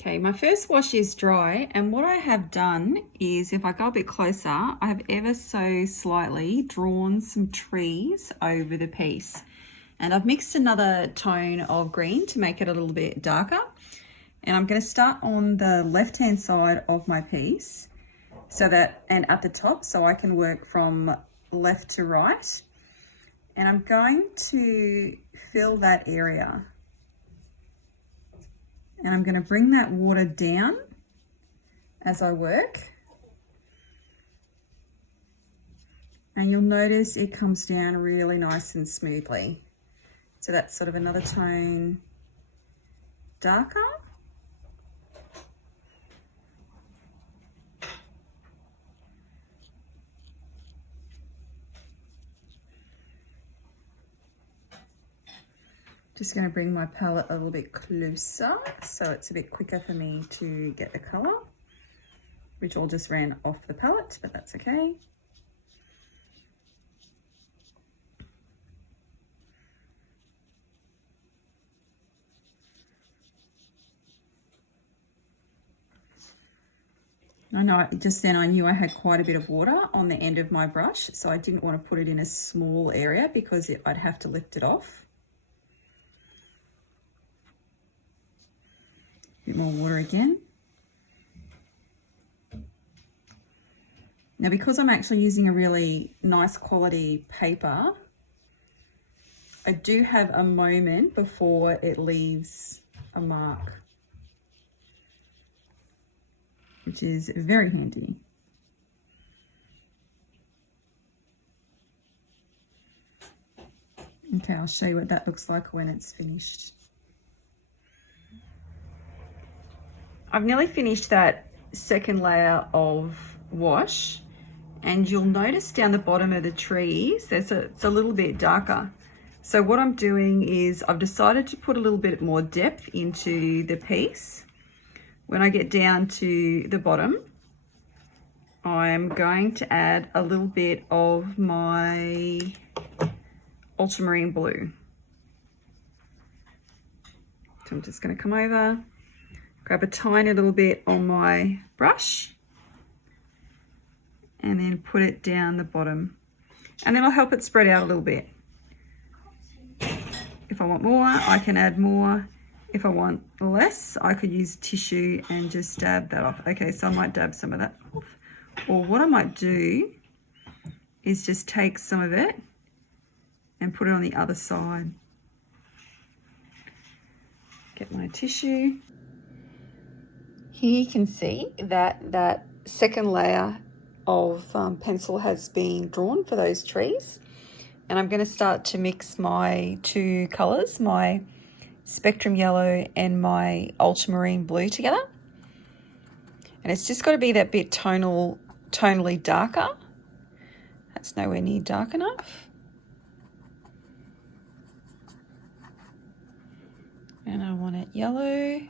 Okay, my first wash is dry, and what I have done is, if I go a bit closer, I have ever so slightly drawn some trees over the piece. And I've mixed another tone of green to make it a little bit darker. And I'm going to start on the left-hand side of my piece, and at the top, so I can work from left to right. And I'm going to fill that area. And I'm going to bring that water down as I work. And you'll notice it comes down really nice and smoothly. So that's sort of another tone darker. Just going to bring my palette a little bit closer so it's a bit quicker for me to get the colour, which all just ran off the palette, but that's okay. I know just then I knew I had quite a bit of water on the end of my brush, so I didn't want to put it in a small area because I'd have to lift it off. Bit more water again. Now, because I'm actually using a really nice quality paper, I do have a moment before it leaves a mark, which is very handy. Okay, I'll show you what that looks like when it's finished. I've nearly finished that second layer of wash, and you'll notice down the bottom of the trees it's a little bit darker. So what I'm doing is I've decided to put a little bit more depth into the piece. When I get down to the bottom, I'm going to add a little bit of my ultramarine blue. So I'm just going to come over, grab a tiny little bit on my brush, and then put it down the bottom. And then I'll help it spread out a little bit. If I want more, I can add more. If I want less, I could use tissue and just dab that off. Okay, so I might dab some of that off. Or what I might do is just take some of it and put it on the other side. Get my tissue. Here you can see that second layer of pencil has been drawn for those trees. And I'm going to start to mix my two colours, my spectrum yellow and my ultramarine blue together. And it's just got to be that bit tonally darker. That's nowhere near dark enough. And I want it yellow.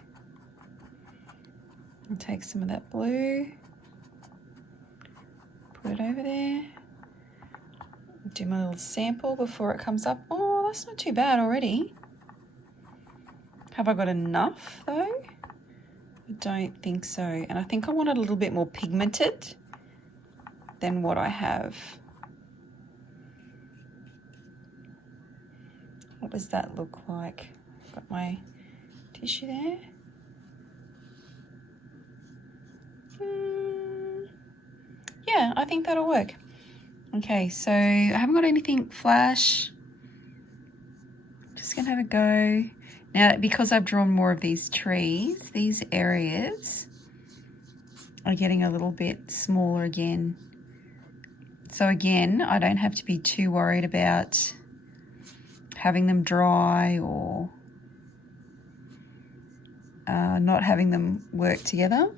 I'll take some of that blue, put it over there, do my little sample before it comes up. Oh, that's not too bad already. Have I got enough though? I don't think so. And I think I want it a little bit more pigmented than what I have. What does that look like? Got my tissue there. Yeah, I think that'll work. Okay, so I haven't got anything flash. Just gonna have a go. Now, because I've drawn more of these trees, these areas are getting a little bit smaller again. So again, I don't have to be too worried about having them dry or not having them work together.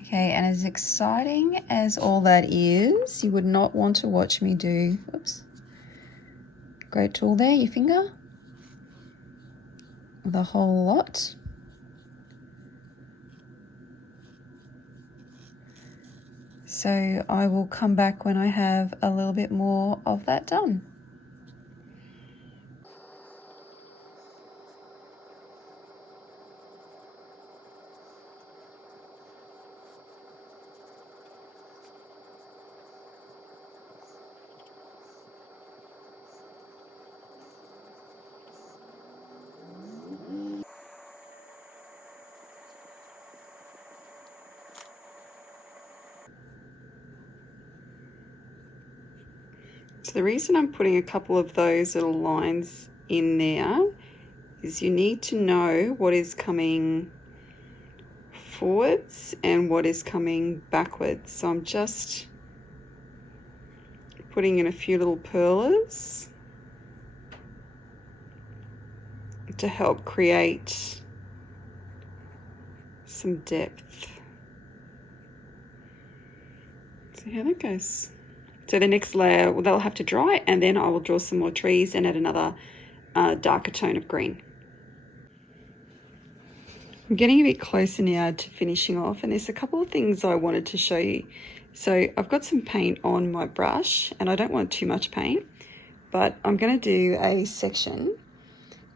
Okay, and as exciting as all that is, you would not want to watch me do, oops, great tool there, your finger, the whole lot. So I will come back when I have a little bit more of that done. So the reason I'm putting a couple of those little lines in there is you need to know what is coming forwards and what is coming backwards. So I'm just putting in a few little perlers to help create some depth. See how that goes. So the next layer, well, they'll have to dry, and then I will draw some more trees and add another darker tone of green. I'm getting a bit closer now to finishing off, and there's a couple of things I wanted to show you. So I've got some paint on my brush, and I don't want too much paint, but I'm going to do a section,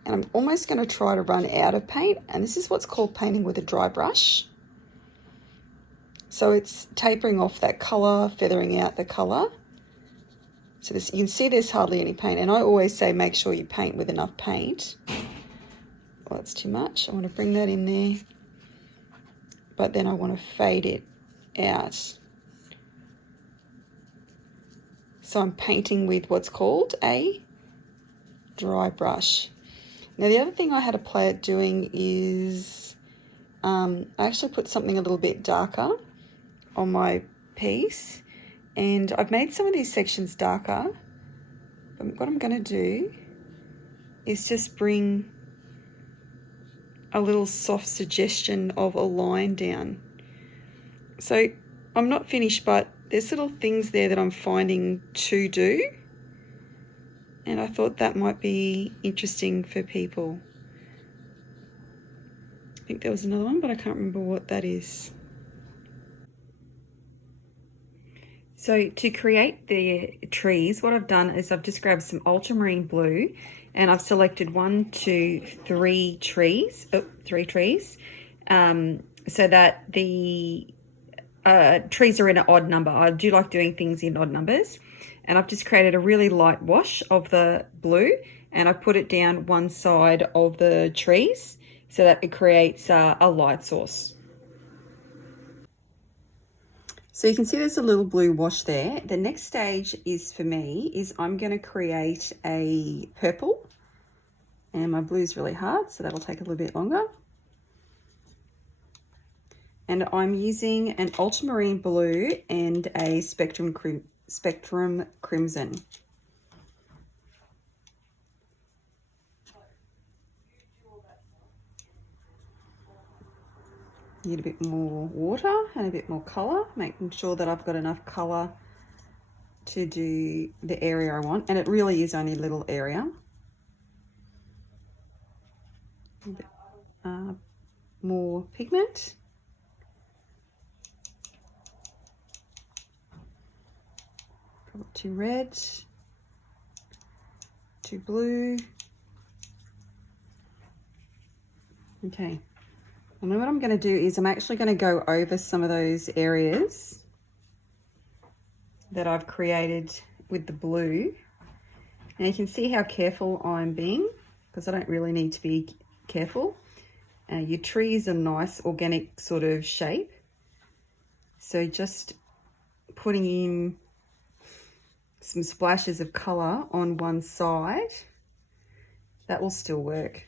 and I'm almost going to try to run out of paint, and this is what's called painting with a dry brush. So it's tapering off that colour, feathering out the colour. So this, you can see there's hardly any paint, and I always say make sure you paint with enough paint. Well, that's too much. I want to bring that in there, but then I want to fade it out. So I'm painting with what's called a dry brush. Now the other thing I had a play at doing is I actually put something a little bit darker on my piece, and I've made some of these sections darker, but what I'm going to do is just bring a little soft suggestion of a line down. So I'm not finished, but there's little things there that I'm finding to do, and I thought that might be interesting for people. I think there was another one, but I can't remember what that is. So to create the trees, what I've done is I've just grabbed some ultramarine blue, and I've selected 1, 2, 3 trees, so that the trees are in an odd number. I do like doing things in odd numbers, and I've just created a really light wash of the blue, and I put it down one side of the trees so that it creates a light source. So you can see there's a little blue wash there. The next stage is for me is I'm going to create a purple, and my blue is really hard, so that'll take a little bit longer. And I'm using an ultramarine blue and a spectrum crimson. Need a bit more water and a bit more colour, making sure that I've got enough colour to do the area I want, and it really is only a little area. A bit, more pigment. Too red, too blue. Okay. And then what I'm going to do is I'm actually going to go over some of those areas that I've created with the blue. And you can see how careful I'm being, because I don't really need to be careful. Your trees are nice organic sort of shape. So just putting in some splashes of colour on one side, that will still work.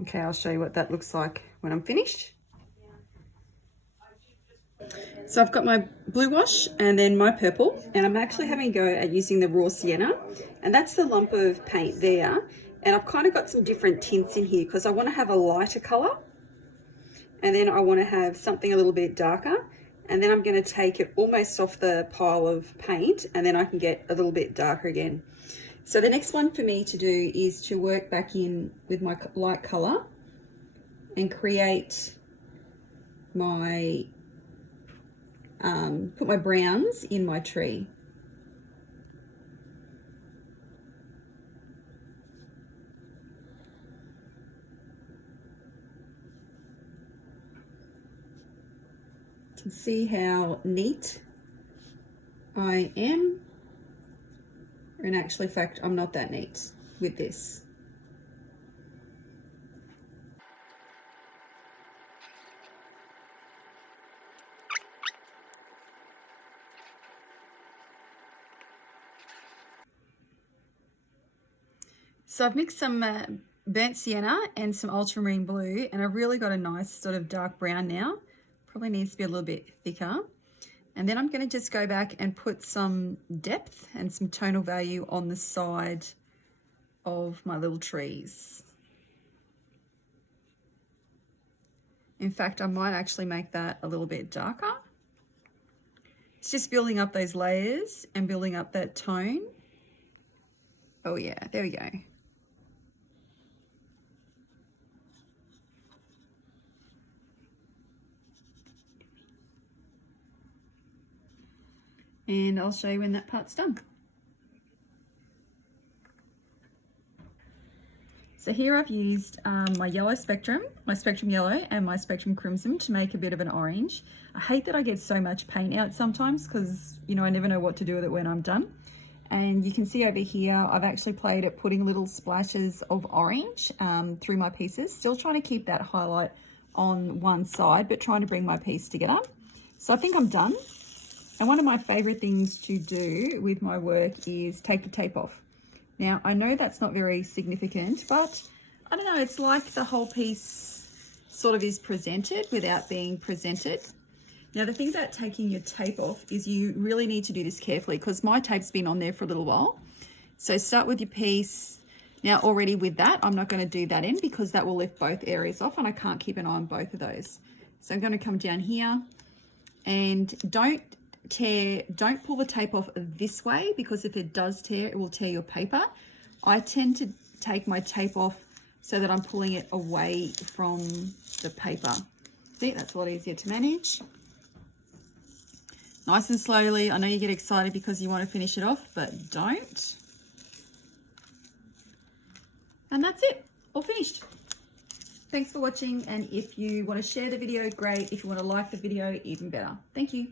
Okay, I'll show you what that looks like when I'm finished. So I've got my blue wash and then my purple, and I'm actually having a go at using the raw sienna, and that's the lump of paint there. And I've kind of got some different tints in here because I want to have a lighter colour, and then I want to have something a little bit darker, and then I'm going to take it almost off the pile of paint, and then I can get a little bit darker again. So the next one for me to do is to work back in with my light colour and create my, put my browns in my tree. You can see how neat I am. In actual fact, I'm not that neat with this. So I've mixed some burnt sienna and some ultramarine blue, and I've really got a nice sort of dark brown now. Probably needs to be a little bit thicker. And then I'm going to just go back and put some depth and some tonal value on the side of my little trees. In fact, I might actually make that a little bit darker. It's just building up those layers and building up that tone. Oh yeah, there we go. And I'll show you when that part's done. So here I've used my yellow spectrum, my spectrum yellow and my spectrum crimson to make a bit of an orange. I hate that I get so much paint out sometimes because, you know, I never know what to do with it when I'm done. And you can see over here, I've actually played at putting little splashes of orange through my pieces, still trying to keep that highlight on one side, but trying to bring my piece together. So I think I'm done. And one of my favorite things to do with my work is take the tape off. Now, I know that's not very significant, but I don't know, it's like the whole piece sort of is presented without being presented. Now, the thing about taking your tape off is you really need to do this carefully because my tape's been on there for a little while. So start with your piece. Now, already with that, I'm not going to do that in because that will lift both areas off and I can't keep an eye on both of those. So I'm going to come down here and don't pull the tape off this way because if it does tear, it will tear your paper. I tend to take my tape off so that I'm pulling it away from the paper. See, that's a lot easier to manage. Nice and slowly. I know you get excited because you want to finish it off, but don't. And that's it, all finished. Thanks for watching, and if you want to share the video, great. If you want to like the video, even better. Thank you.